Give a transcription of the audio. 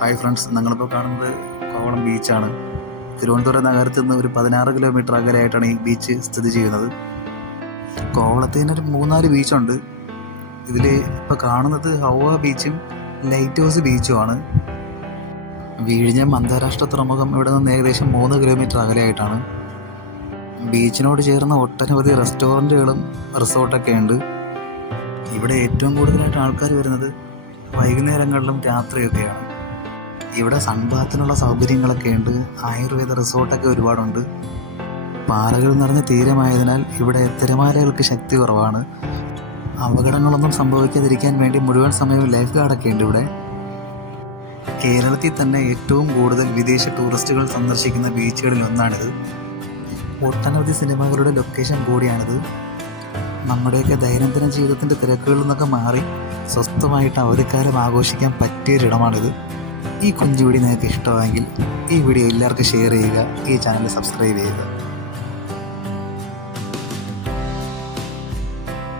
Hi friends, നിങ്ങളിപ്പോൾ കാണുന്നത് കോവളം ബീച്ചാണ്. തിരുവനന്തപുരം നഗരത്തിൽ നിന്ന് ഒരു 16 കിലോമീറ്റർ അകലെയായിട്ടാണ് ഈ ബീച്ച് സ്ഥിതി ചെയ്യുന്നത്. കോവളത്തിൽ നിന്നൊരു 3-4 ബീച്ചുണ്ട്. ഇതിൽ ഇപ്പോൾ കാണുന്നത് ഹൗവ ബീച്ചും ലൈറ്റ് ഹൗസ് ബീച്ചുമാണ്. വിഴിഞ്ഞം അന്താരാഷ്ട്ര തുറമുഖം ഇവിടെ നിന്ന് ഏകദേശം 3 കിലോമീറ്റർ അകലെയായിട്ടാണ്. ബീച്ചിനോട് ചേർന്ന് ഒട്ടനവധി റെസ്റ്റോറൻറ്റുകളും റിസോർട്ടൊക്കെ ഉണ്ട്. ഇവിടെ ഏറ്റവും കൂടുതലായിട്ട് ആൾക്കാർ വരുന്നത് വൈകുന്നേരങ്ങളിലും രാത്രിയൊക്കെയാണ്. ഇവിടെ സൺബാത്തിനുള്ള സൗകര്യങ്ങളൊക്കെ ഉണ്ട്. ആയുർവേദ റിസോർട്ടൊക്കെ ഒരുപാടുണ്ട്. പാറകൾ നിറഞ്ഞ തീരമായതിനാൽ ഇവിടെ തിരമാലകൾക്ക് ശക്തി കുറവാണ്. അപകടങ്ങളൊന്നും സംഭവിക്കാതിരിക്കാൻ വേണ്ടി മുഴുവൻ സമയവും ലൈഫ് ഗാർഡൊക്കെ ഉണ്ട് ഇവിടെ. കേരളത്തിൽ തന്നെ ഏറ്റവും കൂടുതൽ വിദേശ ടൂറിസ്റ്റുകൾ സന്ദർശിക്കുന്ന ബീച്ചുകളിൽ ഒന്നാണിത്. ഒട്ടനവധി സിനിമകളുടെ ലൊക്കേഷൻ കൂടിയാണിത്. നമ്മുടെയൊക്കെ ദൈനംദിന ജീവിതത്തിൻ്റെ തിരക്കുകളിൽ നിന്നൊക്കെ മാറി സ്വസ്ഥമായിട്ട് അവധിക്കാലം ആഘോഷിക്കാൻ പറ്റിയൊരിടമാണിത്. ഈ കൊഞ്ചു വീഡിയോ നിങ്ങൾക്ക് ഇഷ്ടമായെങ്കിൽ ഈ വീഡിയോ എല്ലാവർക്കും ഷെയർ ചെയ്യുക. ഈ ചാനൽ സബ്സ്ക്രൈബ് ചെയ്യുക.